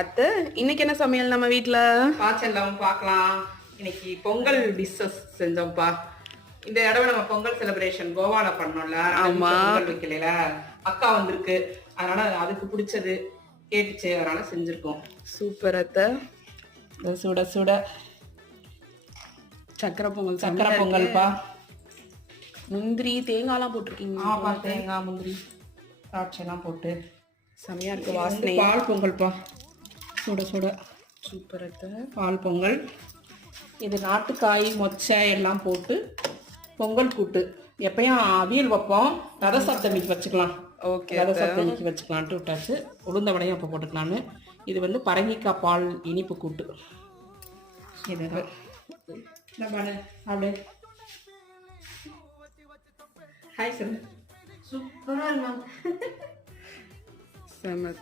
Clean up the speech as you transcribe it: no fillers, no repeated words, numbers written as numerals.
அத்தை இன்னைக்கு என்ன சமையல் நம்ம வீட்ல? பாச்செல்லாம் பார்க்கலாம். இன்னைக்கு பொங்கல் டிஷ்ஷஸ் செஞ்சோம்ப்பா. இந்த தடவை நம்ம பொங்கல் செலிப்ரேஷன் கோவால பண்ணோம்ல, ஆமா. பொங்கல் வைக்கல, அக்கா வந்திருக்கு, அதனால அதுக்கு பிடிச்சது கேட்டுச்சு, அதனால செஞ்சிருக்கோம். சூப்பர் அத்தை. சுட சுட சக்கரை பொங்கல். சக்கரை பொங்கல்ப்பா. முந்திரி தேங்காய்லாம் போட்டிருக்கீங்க. ஆப்பா, தேங்காய் முந்திரி திராட்சை எல்லாம் போட்டு செமையா இருக்கு வாசனை. பால் பொங்கல்ப்பா. சுட சுட சூப்பர் அத்தை. பால் பொங்கல். இது நாட்டுக்காய் மொச்சை எல்லாம் போட்டு பொங்கல் கூட்டு. எப்பயும் அவியல் வைப்போம், ரத சப்தமிக்கு வச்சுக்கலாம். ஓகே, ரத சப்தமிக்கு வச்சுக்கலான்ட்டு விட்டாச்சு. உளுந்த வடையும் அப்போ போட்டுக்கலான்னு. இது வந்து பரங்கிக்காய் பால் இனிப்பு கூட்டு. இதுதான் இந்த பாரு அப்படியே. ஹாய் சார், சூப்பராக இருந்தாங்க. செம.